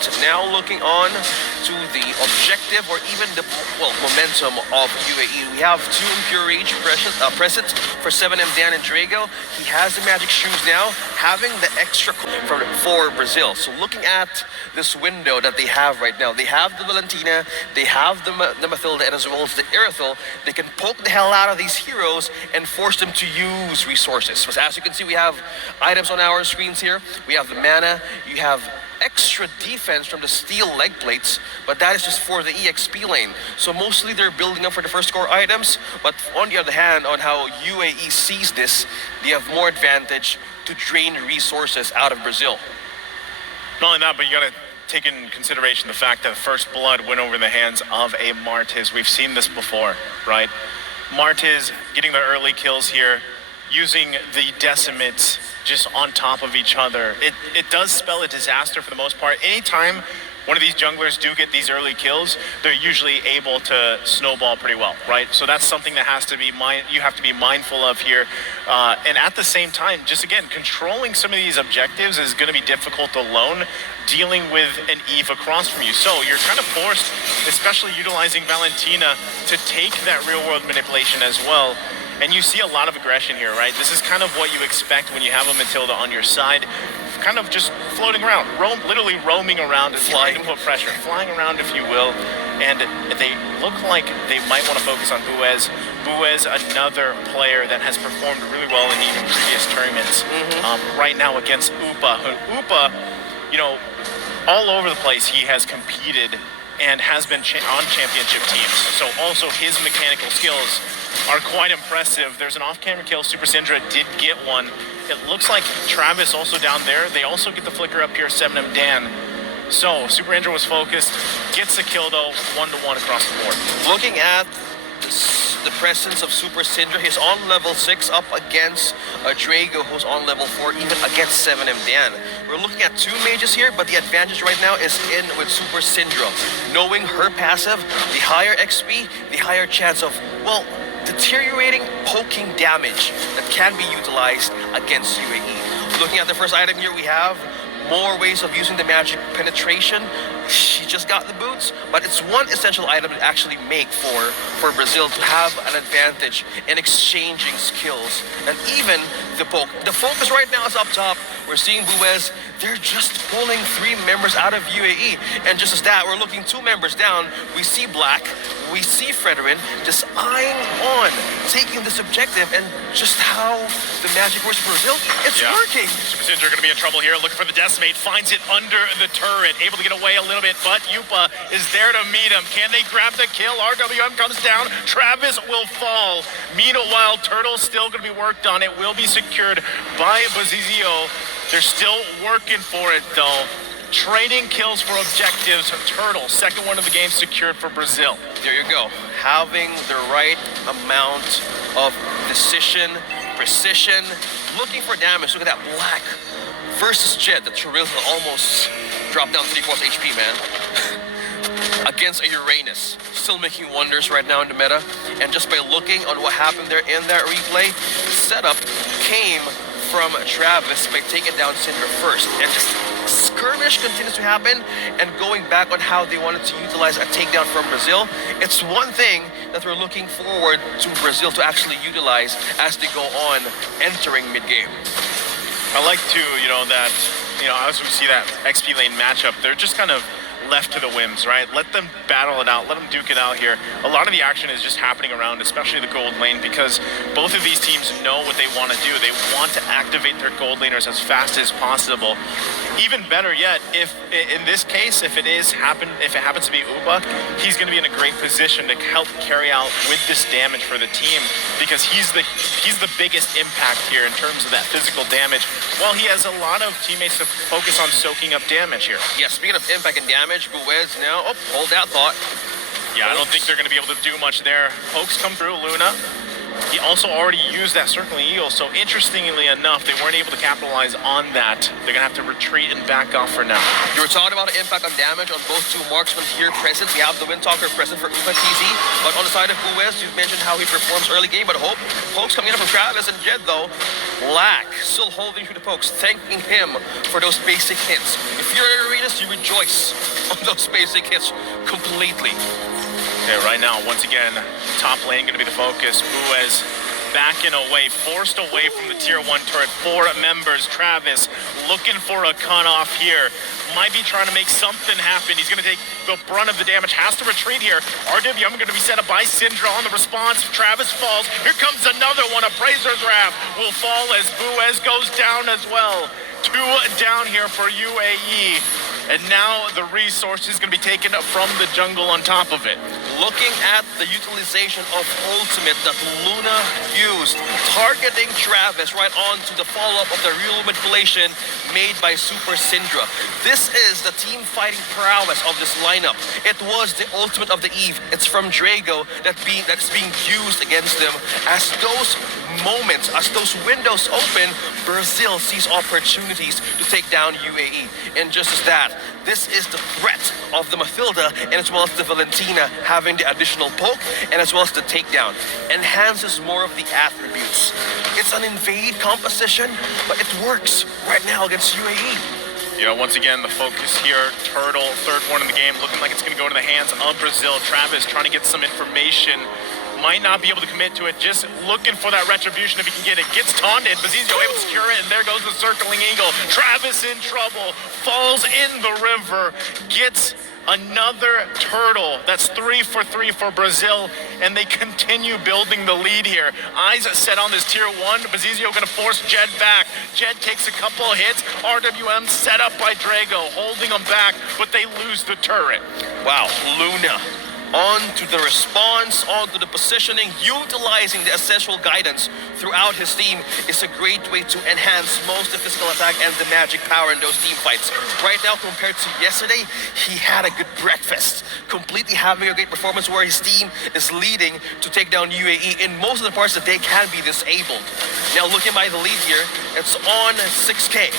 tournament. Now looking on to the objective or even the momentum of UAE. We have two Impure Rage present for 7M Dan and Drago. He has the magic shoes now, having the extra for Brazil. So looking at this window that they have right now, they have the Valentina, they have the Mathilda, and as well as the Irithel. They can poke the hell out of these heroes and force them to use resources. But as you can see, we have items on our screens here. We have the mana, you have extra defense from the steel leg plates, but that is just for the EXP lane. So mostly they're building up for the first core items, but on the other hand, on how UAE sees this, they have more advantage to drain resources out of Brazil. Not only that, but you gotta take in consideration the fact that First Blood went over the hands of a Martiz. We've seen this before, right? Martiz getting the early kills here, using the decimates just on top of each other. It does spell a disaster for the most part. Anytime one of these junglers do get these early kills, they're usually able to snowball pretty well, right? So that's something that has to be you have to be mindful of here. And at the same time, just again, controlling some of these objectives is going to be difficult alone, dealing with an Eve across from you. So you're kind of forced, especially utilizing Valentina, to take that real-world manipulation as well. And you see a lot of aggression here, right? This is kind of what you expect when you have a Matilda on your side, kind of just floating around, literally roaming around and trying to put pressure, flying around, if you will. And they look like they might want to focus on Buez. Buez, another player that has performed really well in even previous tournaments. Right now against Upa. Upa, you know, all over the place he has competed and has been on championship teams. So also his mechanical skills are quite impressive. There's an off-camera kill. Super Syndra did get one. It looks like Travis also down there. They also get the flicker up here, 7M Dan. So Super Indra was focused, gets the kill though, 1-1 across the board. Looking at the presence of Super Syndra, he's on level 6 up against Drago, who's on level 4, even against 7M Dan. We're looking at two mages here, but the advantage right now is in with Super Syndra. Knowing her passive, the higher XP, the higher chance of, well, deteriorating poking damage that can be utilized against UAE. Looking at the first item here, we have more ways of using the magic penetration. She just got the boots, but it's one essential item to actually make for Brazil to have an advantage in exchanging skills. And even the poke. The focus right now is up top. We're seeing Buez. They're just pulling 3 members out of UAE. And just as that, we're looking 2 members down. We see Black, we see Fredrin just eyeing on taking this objective, and just how the magic works for Brazil, it's working. Super Syndra are going to be in trouble here, looking for the Decimate, finds it under the turret, able to get away a little bit, but Yupa is there to meet him. Can they grab the kill? RWM comes down, Travis will fall. Meanwhile, Turtle's still going to be worked on. It will be secured by Bazizio. They're still working for it though. Trading kills for objectives. Turtle, second one of the game secured for Brazil. There you go. Having the right amount of precision, looking for damage. Look at that Black versus Jet. The Trill almost dropped down 3/4 HP, man. Against a Uranus. Still making wonders right now in the meta. And just by looking on what happened there in that replay, setup came from Travis by taking down Syndra first. And just skirmish continues to happen, and going back on how they wanted to utilize a takedown from Brazil, it's one thing that we're looking forward to Brazil to actually utilize as they go on entering mid-game. I like to, that, as we see that XP lane matchup, they're just kind of left to the whims, right? Let them battle it out, let them duke it out here. A lot of the action is just happening around, especially the gold lane, because both of these teams know what they want to do. They want to activate their gold laners as fast as possible. Even better yet, if in this case, if it happens to be Uba, he's going to be in a great position to help carry out with this damage for the team, because he's the biggest impact here in terms of that physical damage, while he has a lot of teammates to focus on soaking up damage here. Yeah, speaking of impact and damage, Buez now, hold that thought. Yeah, I don't think they're going to be able to do much there. Pokes come through, Luna. He also already used that circling eagle, so interestingly enough, they weren't able to capitalize on that. They're gonna have to retreat and back off for now. You were talking about the impact on damage on both two marksmen here present. We have the Windtalker present for Upa TZ, but on the side of Buez, you've mentioned how he performs early game, but pokes coming in from Travis and Jed though. Lack still holding through the pokes, thanking him for those basic hits. If you're in arenas, you rejoice on those basic hits completely. Okay, right now, once again, top lane gonna be the focus. Buez backing away, forced away from the tier 1 turret. 4 members, Travis looking for a cutoff here. Might be trying to make something happen. He's gonna take the brunt of the damage, has to retreat here. RWM gonna be set up by Syndra on the response. Travis falls, here comes another one. Appraiser's Wrath will fall as Buez goes down as well. 2 down here for UAE. And now the resource is going to be taken from the jungle on top of it. Looking at the utilization of ultimate that Luna used, targeting Travis right onto the follow-up of the real manipulation made by Super Syndra. This is the team fighting prowess of this lineup. It was the ultimate of the Eve. It's from Drago that's being used against them. As those moments, as those windows open, Brazil sees opportunities to take down UAE. And just as that, this is the threat of the Mathilda and as well as the Valentina having the additional poke and as well as the takedown. Enhances more of the attributes. It's an invade composition, but it works right now against UAE. You know, once again, the focus here, Turtle, third one in the game, looking like it's going to go into the hands of Brazil. Travis trying to get some information. Might not be able to commit to it, just looking for that retribution if he can get it. Gets taunted, Bazizio able to secure it, and there goes the circling eagle. Travis in trouble, falls in the river, gets another turtle. That's 3 for 3 for Brazil, and they continue building the lead here. Eyes set on this tier 1. Bazizio gonna force Jed back. Jed takes a couple of hits. RWM set up by Drago, holding them back, but they lose the turret. Wow, Luna. On to the response, on to the positioning, utilizing the essential guidance throughout his team is a great way to enhance most of the physical attack and the magic power in those team fights. Right now, compared to yesterday, he had a good breakfast, completely having a great performance where his team is leading to take down UAE in most of the parts that they can be disabled. Now, looking by the lead here, it's on 6K.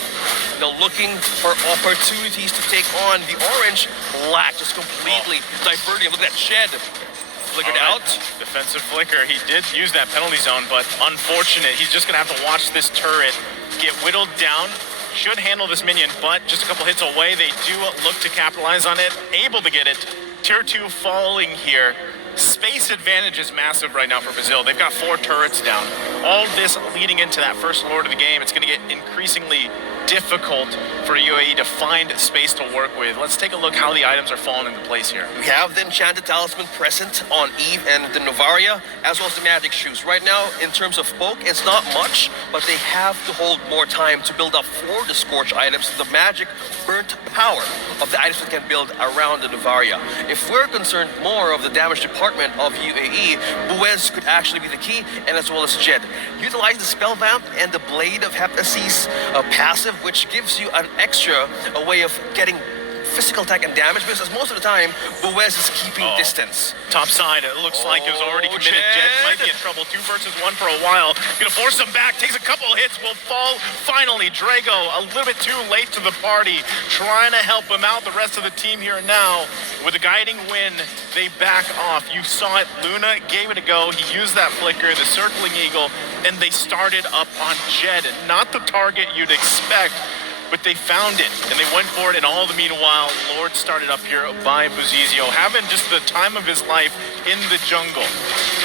They're looking for opportunities to take on the orange. Lack just completely diverting. Look at that shed. Flickered out. Defensive flicker. He did use that penalty zone, but unfortunate. He's just going to have to watch this turret get whittled down. Should handle this minion, but just a couple hits away. They do look to capitalize on it. Able to get it. Tier 2 falling here. Space advantage is massive right now for Brazil. They've got 4 turrets down. All this leading into that first lord of the game. It's going to get increasingly difficult for UAE to find space to work with. Let's take a look how the items are falling into place here. We have the Enchanted Talisman present on Eve and the Novaria, as well as the Magic Shoes. Right now, in terms of poke, it's not much, but they have to hold more time to build up for the Scorch items, the magic burnt power of the items that can build around the Novaria. If we're concerned more of the damage department of UAE, Buez could actually be the key, and as well as Jed. Utilize the Spell Vamp and the Blade of Heptasis passive, which gives you an extra way of getting physical attack and damage, because most of the time, Buez is keeping distance. Top side, it looks like it was already committed. Jed might be in trouble. 2 versus 1 for a while. Gonna force him back, takes a couple hits, will fall. Finally, Drago, a little bit too late to the party, trying to help him out. The rest of the team here now, with a guiding win, they back off. You saw it, Luna gave it a go. He used that flicker, the circling eagle, and they started up on Jed. Not the target you'd expect, but they found it, and they went for it, and all the meanwhile, Lord started up here by Buzizio, having just the time of his life in the jungle.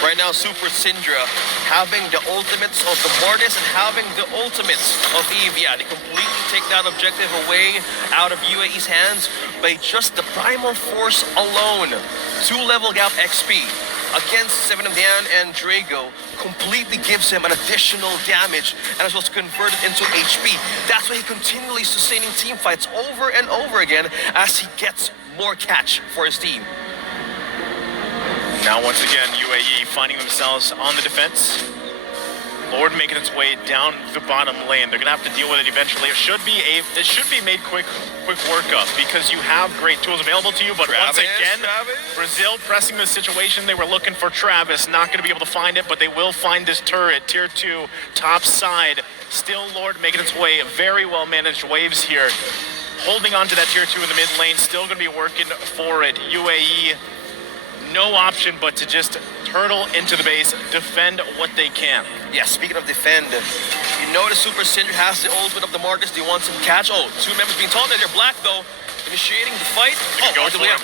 Right now, Super Syndra having the ultimates of the Mortis and having the ultimates of Eve. Yeah, they completely take that objective away out of UAE's hands by just the Primal Force alone. 2-level gap XP against 7 of Dan and Drago completely gives him an additional damage and as well as converted into HP. That's why he continually sustaining team fights over and over again as he gets more catch for his team. Now once again, UAE finding themselves on the defense. Lord making its way down the bottom lane. They're gonna have to deal with it eventually. It should be made quick work of, because you have great tools available to you. But once again, Brazil pressing the situation. They were looking for Travis, not gonna be able to find it, but they will find this turret. Tier 2, top side. Still Lord making its way. Very well managed waves here. Holding on to that tier 2 in the mid lane. Still gonna be working for it. UAE, no option but to just turtle into the base, defend what they can. Yeah, speaking of defend, you notice Super Cinder has the ultimate of the Marcus. They want some catch. Oh, two members being told that they're black though. Initiating the fight. RWM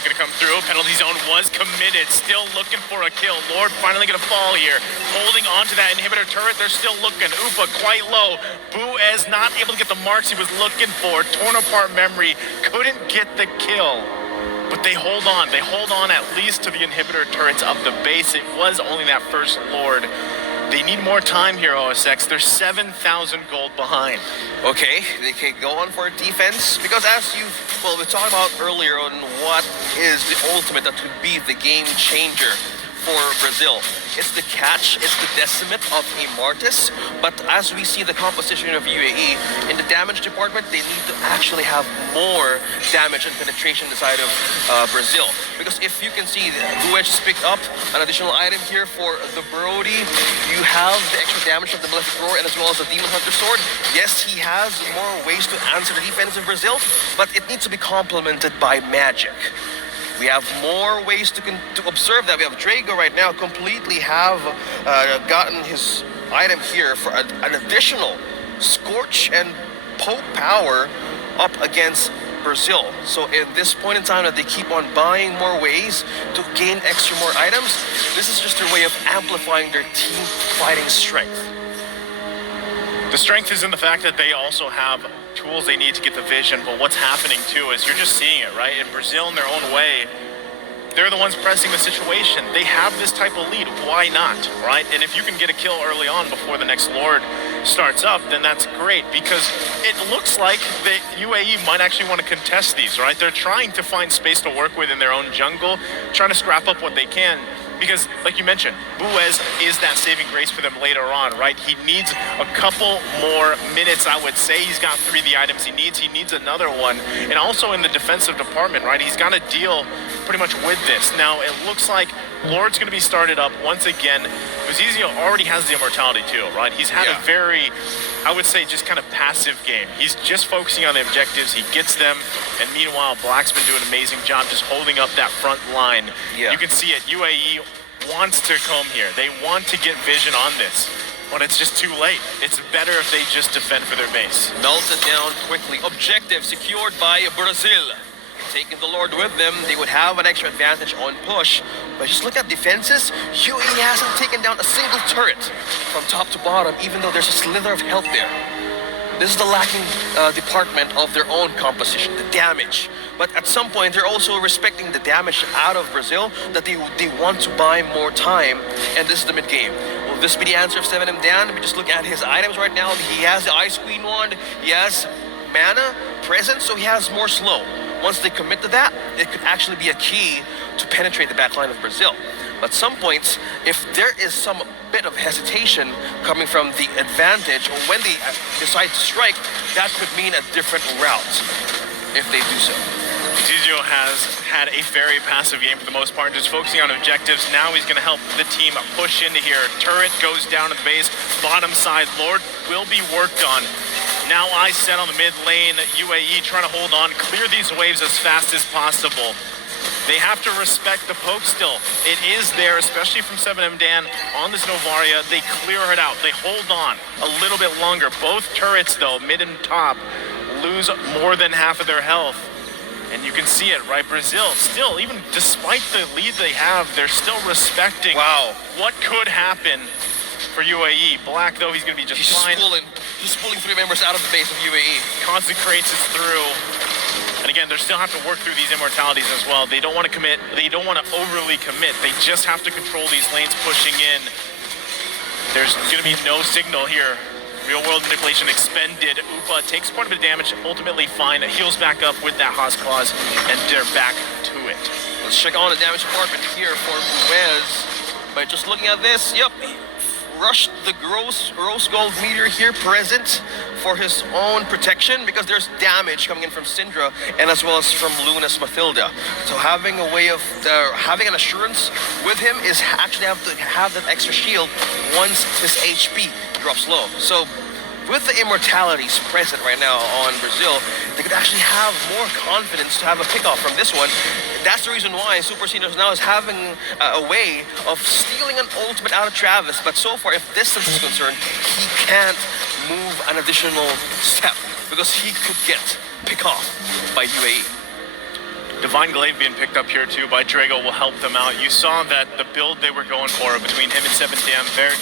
gonna come through. Penalty zone was committed. Still looking for a kill. Lord finally gonna fall here. Holding on to that inhibitor turret. They're still looking. Upa quite low. Buez not able to get the marks he was looking for. Torn apart memory. Couldn't get the kill. But they hold on. They hold on at least to the inhibitor turrets of the base. It was only that first Lord. They need more time here, OSX. They're 7,000 gold behind. Okay, they can go on for defense, because as we talked about earlier on what is the ultimate that could be the game changer for Brazil. It's the catch, it's the decimate of a Martis, but as we see the composition of UAE, in the damage department, they need to actually have more damage and penetration inside of Brazil. Because if you can see, Buez just picked up an additional item here for the Brody. You have the extra damage of the Malefic Roar and as well as the Demon Hunter Sword. Yes, he has more ways to answer the defense in Brazil, but it needs to be complemented by magic. We have more ways to observe that. We have Drago right now completely have gotten his item here for an additional Scorch and Poke power up against Brazil. So at this point in time that they keep on buying more ways to gain extra more items, this is just their way of amplifying their team fighting strength. The strength is in the fact that they also have tools they need to get the vision, but what's happening too is you're just seeing it, right? In Brazil, in their own way, they're the ones pressing the situation. They have this type of lead, why not, right? And if you can get a kill early on before the next Lord starts up, then that's great, because it looks like the UAE might actually want to contest these, right? They're trying to find space to work with in their own jungle, trying to scrap up what they can. Because, like you mentioned, Buez is that saving grace for them later on, right? He needs a couple more minutes, I would say. He's got 3 of the items he needs. He needs another one. And also in the defensive department, right? He's got to deal pretty much with this. Now, it looks like Lord's going to be started up once again. Buzizio already has the immortality too, right? He's had a very, I would say, just kind of passive game. He's just focusing on the objectives. He gets them. And meanwhile, Black's been doing an amazing job just holding up that front line. You can see it. UAE wants to come here. They want to get vision on this, but it's just too late. It's better if they just defend for their base. Melts it down quickly. Objective secured by Brazil. Taking the Lord with them, they would have an extra advantage on push. But just look at defenses. UAE hasn't taken down a single turret from top to bottom, even though there's a slither of health there. This is the lacking department of their own composition, the damage. But at some point, they're also respecting the damage out of Brazil, that they want to buy more time, and this is the mid-game. Will this be the answer of 7M Dan? We just look at his items right now. He has the Ice Queen wand, he has mana present, so he has more slow. Once they commit to that, it could actually be a key to penetrate the back line of Brazil. But some points, if there is some bit of hesitation coming from the advantage, or when they decide to strike, that could mean a different route if they do so. Buzizio has had a very passive game for the most part, just focusing on objectives. Now he's going to help the team push into here. Turret goes down to the base, bottom side. Lord will be worked on. Now I set on the mid lane. UAE trying to hold on, clear these waves as fast as possible. They have to respect the poke still. It is there, especially from 7M Dan on this Novaria. They clear it out. They hold on a little bit longer. Both turrets, though, mid and top, lose more than half of their health. And you can see it, right? Brazil still, even despite the lead they have, they're still respecting what could happen for UAE. Black, though, he's going to be just fine. He's pulling 3 members out of the base of UAE. Concentrates it through. And again, they still have to work through these immortalities as well. They don't want to commit. They don't want to overly commit. They just have to control these lanes pushing in. There's going to be no signal here. Real world manipulation expended. Upa takes quite a bit of damage, ultimately fine. Heals back up with that Haas Claws, and they're back to it. Let's check on the damage department here for Buez. But just looking at this, rushed the rose gold meteor here present for his own protection because there's damage coming in from Syndra and as well as from Luna's Mathilda. So having a way of having an assurance with him is actually have to have that extra shield once his HP drops low. So with the immortalities present right now on Brazil, they could actually have more confidence to have a pickoff from this one. That's the reason why Super Seniors now is having a way of stealing an ultimate out of Travis. But so far, if distance is concerned, he can't move an additional step because he could get pick off by UAE. Divine Glaive being picked up here too by Drago will help them out. You saw that the build they were going for between him and Seven Dam, very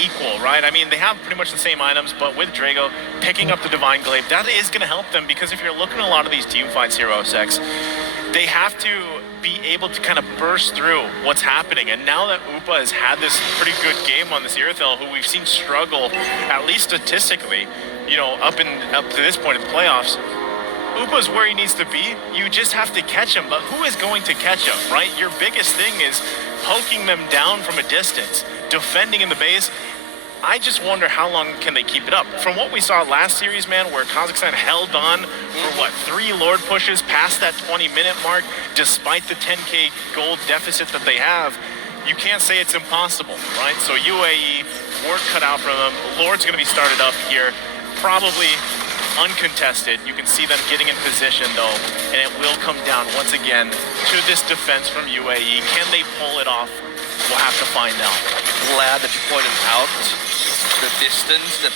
equal, right? I mean, they have pretty much the same items, but with Drago picking up the Divine Glaive, that is going to help them because if you're looking at a lot of these team fights here, Osex, they have to be able to kind of burst through what's happening. And now that Upa has had this pretty good game on this Irithel, who we've seen struggle, at least statistically, you know, up to this point in the playoffs, Upa's where he needs to be. You just have to catch him. But who is going to catch him, right? Your biggest thing is poking them down from a distance, defending in the base. I just wonder how long can they keep it up. From what we saw last series, man, where Kazakhstan held on for, 3 Lord pushes past that 20-minute mark, despite the 10k gold deficit that they have, you can't say it's impossible, right? So UAE, work cut out for them. Lord's going to be started up here, probably uncontested. You can see them getting in position though, and it will come down once again to this defense from UAE. Can they pull it off? We'll have to find out. Glad that you pointed out the distance that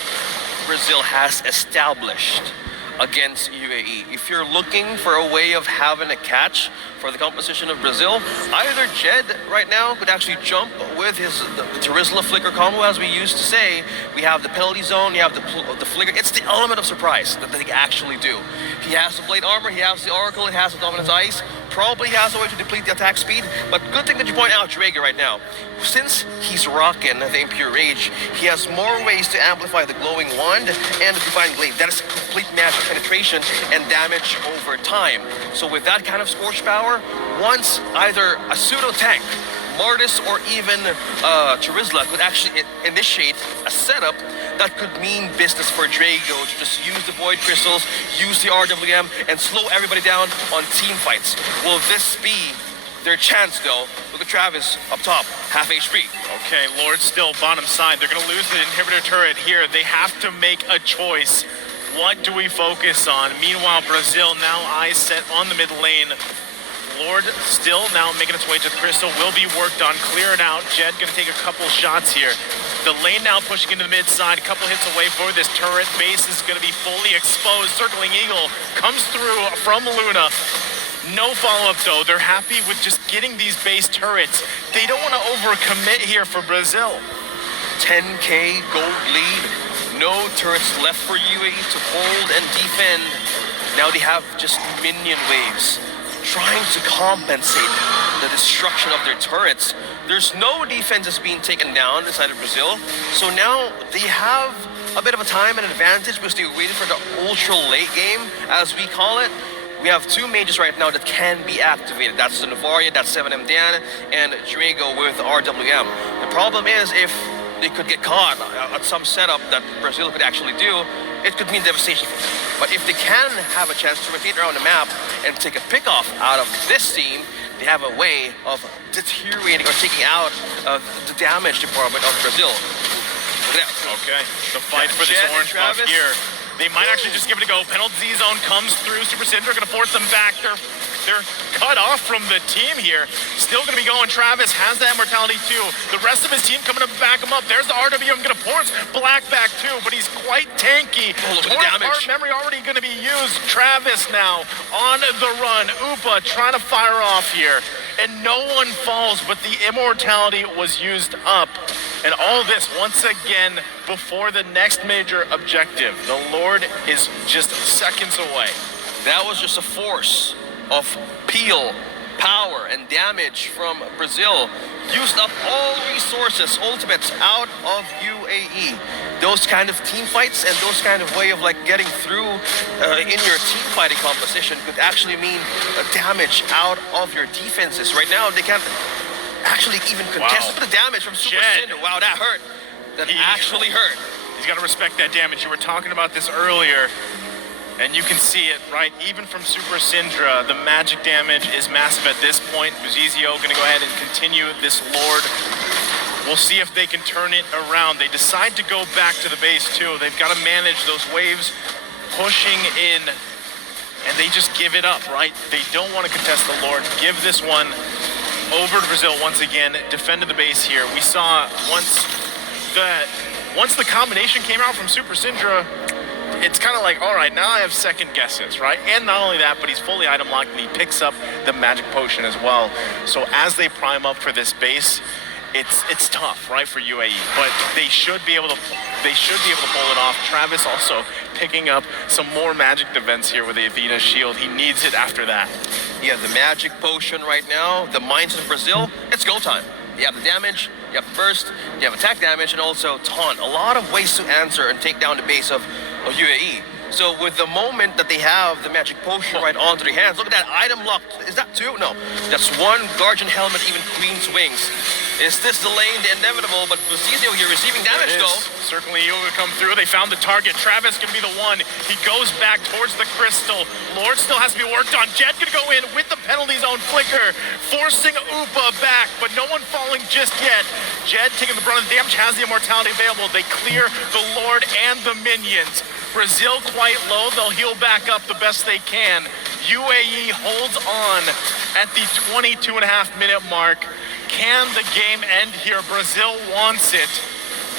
Brazil has established against UAE. If you're looking for a way of having a catch for the composition of Brazil, either Jed right now could actually jump with the Terizla Flicker combo, as we used to say. We have the penalty zone, you have the Flicker. It's the element of surprise that they actually do. He has the Blade Armor, he has the Oracle, he has the Dominance Ice, probably has a way to deplete the attack speed, but good thing that you point out Drago right now. Since he's rocking the Impure Rage, he has more ways to amplify the Glowing Wand and the Divine Glaive. That is complete magic penetration and damage over time. So with that kind of Scorch Power, once either a pseudo-tank, Mortis, or even Terizla could actually initiate a setup that could mean business for Drago to just use the Void Crystals, use the RWM, and slow everybody down on team fights. Will this be their chance though? Look at Travis up top, half HP. Okay, Lord still bottom side. They're gonna lose the inhibitor turret here. They have to make a choice. What do we focus on? Meanwhile, Brazil now eyes set on the mid lane. Lord still now making its way to the crystal, will be worked on, cleared out. Jed gonna take a couple shots here. The lane now pushing into the mid side, a couple hits away for this turret. Base is gonna be fully exposed. Circling Eagle comes through from Luna. No follow-up though. They're happy with just getting these base turrets. They don't want to overcommit here for Brazil. 10k gold lead. No turrets left for UAE to hold and defend. Now they have just minion waves trying to compensate the destruction of their turrets. There's no defenses being taken down inside of Brazil. So now they have a bit of a time and advantage because they waited for the ultra late game, as we call it. We have 2 mages right now that can be activated. That's the Navaria, that's 7M Dan, and Drago with RWM. The problem is if they could get caught at some setup that Brazil could actually do, it could mean devastation for them. But if they can have a chance to rotate around the map and take a pick off out of this team, they have a way of deteriorating or taking out the damage department of Brazil. Look at that. Okay, the fight for this orange buff here. They might actually just give it a go. Penalty zone comes through. Super Syndra gonna force them back. They're cut off from the team here. Still gonna be going. Travis has that immortality too. The rest of his team coming to back him up. There's the RWM gonna force Black back too, but he's quite tanky. Torn apart memory already gonna be used. Travis now on the run. Upa trying to fire off here. And no one falls, but the immortality was used up. And all this, once again, before the next major objective. The Lord is just seconds away. That was just a force of peel, power, and damage from Brazil. Used up all resources, ultimates out of UAE. Those kind of team fights and those kind of way of like getting through in your team fighting composition could actually mean damage out of your defenses. Right now, they can't actually even contest. Wow. Look at the damage from Super Jed. Cinder. Wow, that hurt. That actually hurt. He's got to respect that damage. You were talking about this earlier, and you can see it, right? Even from Super Syndra, the magic damage is massive at this point. Buzizio going to go ahead and continue this Lord. We'll see if they can turn it around. They decide to go back to the base, too. They've got to manage those waves pushing in, and they just give it up, right? They don't want to contest the Lord. Give this one over to Brazil once again. Defended the base here. We saw once the combination came out from Super Syndra, it's kind of like, all right, now I have second guesses, right? And not only that, but he's fully item locked and he picks up the magic potion as well. So as they prime up for this base, it's tough, right, for UAE, but they should be able to pull it off. Travis also picking up some more magic defense here with the Athena shield. He needs it after that. Yeah, the magic potion right now, the mines of Brazil, it's go time. You have the damage, you have the burst, you have attack damage, and also taunt. A lot of ways to answer and take down the base of UAE. So with the moment that they have the magic potion right onto their hands, look at that item lock. Is that two? No, that's one. Guardian helmet, even Queen's wings. Is this delaying the inevitable? But Buzizio here receiving damage though. Certainly he will come through. They found the target. Travis can be the one. He goes back towards the crystal. Lord still has to be worked on. Jed gonna go in with the penalty zone flicker, forcing Upa back, but no one falling just yet. Jed taking the brunt of the damage, has the immortality available. They clear the Lord and the minions. Brazil quite low. They'll heal back up the best they can. UAE holds on at the 22.5-minute mark. Can the game end here? Brazil wants it,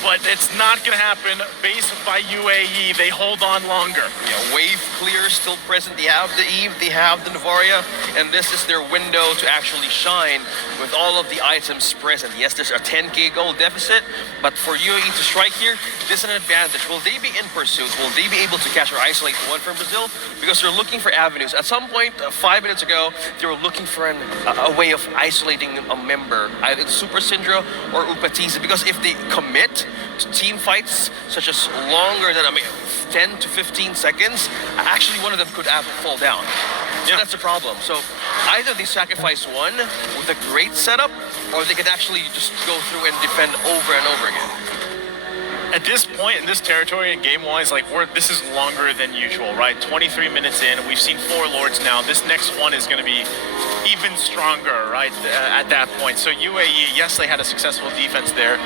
but it's not going to happen. Base by UAE, they hold on longer. Yeah, wave clear still present. They have the Eve, they have the Navaria, and this is their window to actually shine with all of the items present. Yes, there's a 10k gold deficit, but for UAE to strike here, this is an advantage. Will they be in pursuit? Will they be able to catch or isolate one from Brazil? Because they're looking for avenues. At some point, 5 minutes ago, they were looking for a way of isolating a member, either Super Syndra or Upatiza, because if they commit to team fights such as longer than 10 to 15 seconds, actually one of them could fall down. So that's the problem. So either they sacrifice one with a great setup, or they could actually just go through and defend over and over again. At this point in this territory, and game-wise, like this is longer than usual, right? 23 minutes in, we've seen 4 Lords now. This next one is going to be even stronger, right, at that point. So UAE, yes, they had a successful defense there,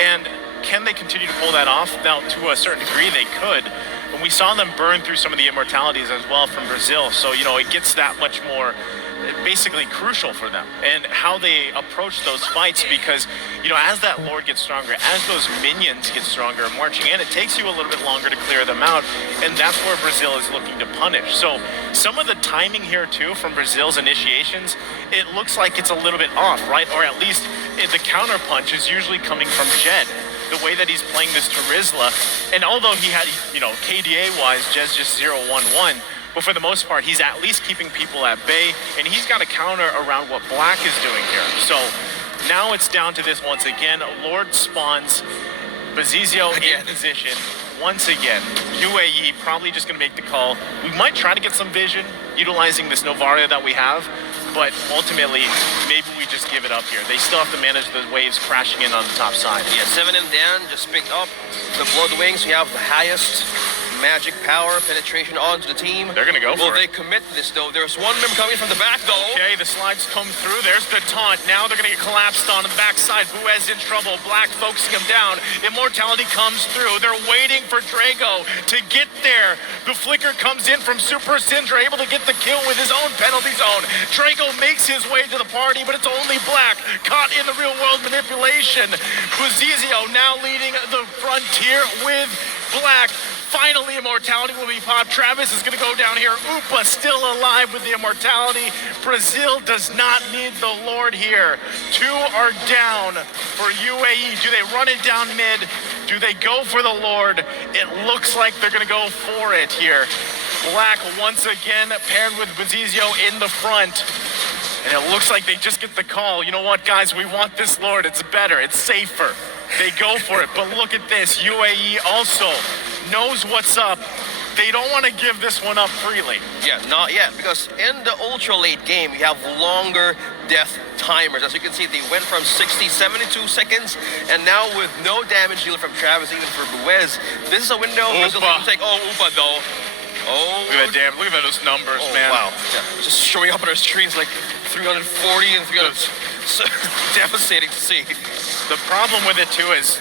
and can they continue to pull that off? Now, to a certain degree, they could. But we saw them burn through some of the immortalities as well from Brazil. So, it gets that much more basically crucial for them and how they approach those fights, because as that Lord gets stronger, as those minions get stronger marching in, it takes you a little bit longer to clear them out, and that's where Brazil is looking to punish. So some of the timing here too from Brazil's initiations, it looks like it's a little bit off, right? Or at least the counter punch is usually coming from Jed, the way that he's playing this Terizla. And although he had, KDA wise, Jed's just 0-1-1, but for the most part, he's at least keeping people at bay, and he's got a counter around what Black is doing here. So now it's down to this once again. Lord spawns, Buzizio in position. Once again, UAE probably just going to make the call. We might try to get some vision utilizing this Novaria that we have, but ultimately, maybe we just give it up here. They still have to manage the waves crashing in on the top side. Yeah, 7 and Dan just picked up the Blood Wings. We have the highest magic power penetration onto the team. They're going to go for it. Will they commit to this, though? There's one member coming from the back, though. Okay, the slides come through. There's the taunt. Now they're going to get collapsed on the backside. Buez in trouble. Black focusing him down. Immortality comes through. They're waiting for Drago to get there. The flicker comes in from Super Syndra, able to get the kill with his own penalty zone. Drago makes his way to the party, but it's only Black caught in the real-world manipulation. Buzizio now leading the frontier with Black. Finally, immortality will be popped. Travis is going to go down here. Upa still alive with the immortality. Brazil does not need the Lord here. 2 are down for UAE. Do they run it down mid? Do they go for the Lord? It looks like they're going to go for it here. Black once again paired with Buzizio in the front. And it looks like they just get the call. You know what, guys? We want this Lord. It's better. It's safer. They go for it. But look at this. UAE also knows what's up. they don't want to give this one up freely. Yeah, not yet, because in the ultra late game, you have longer death timers. As you can see, they went from 60, 72 seconds, and now with no damage deal from Travis, even for Buez, this is a window. Brazil can take, Upa though. Oh, look at those numbers, man. Wow. Yeah, just showing up on our screens like 340 and 300. So devastating to see. The problem with it too is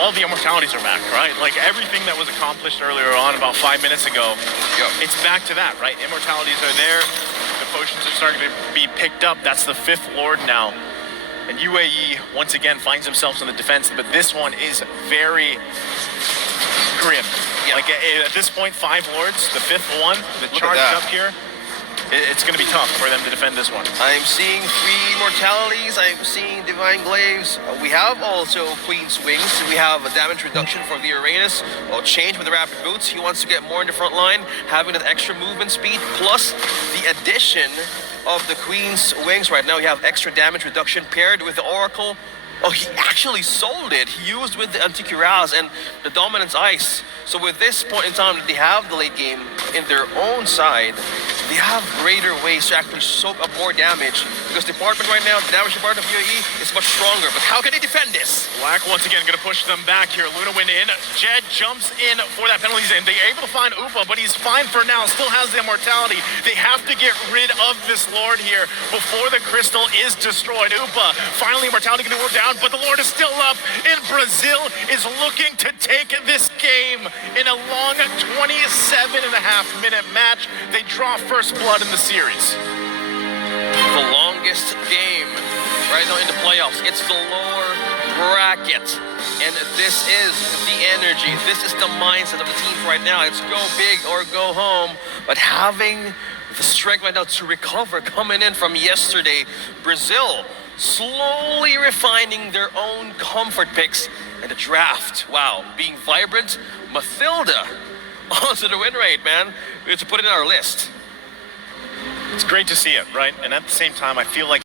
all the immortalities are back, right? Like everything that was accomplished earlier on about 5 minutes ago, it's back to that, right? Immortalities are there. The potions are starting to be picked up. That's the 5th Lord now. And UAE once again finds themselves in the defense, but this one is very grim. Yeah. Like at this point, 5 Lords, the 5th one, the charge up here. It's going to be tough for them to defend this one. I'm seeing 3 Immortalities. I'm seeing Divine Glaives. We have also Queen's Wings. We have a damage reduction for the Uranus. Well, change with the Rapid Boots. He wants to get more in the front line, having that extra movement speed, plus the addition of the Queen's Wings. Right now, you have extra damage reduction paired with the Oracle. Oh, he actually sold it. He used with the Anticuraz and the Dominance Ice. So with this point in time that they have the late game in their own side, they have greater ways to actually soak up more damage, because the department right now, the damage department of UAE is much stronger. But how can they defend this? Black once again going to push them back here. Luna went in. Jed jumps in for that penalty. They're able to find Upa, but he's fine for now. Still has the immortality. They have to get rid of this Lord here before the crystal is destroyed. Upa, finally immortality going to go down, but the Lord is still up. And Brazil is looking to take this game in a long 27.5-minute match. They draw first blood in the series. The longest game right now in the playoffs. It's the lower bracket. And this is the energy. This is the mindset of the teams right now. It's go big or go home. But having the strength right now to recover coming in from yesterday, Brazil slowly refining their own comfort picks in the draft. Wow, being vibrant. Mathilda onto the win rate, man. We have to put it in our list. It's great to see it, right? And at the same time, I feel like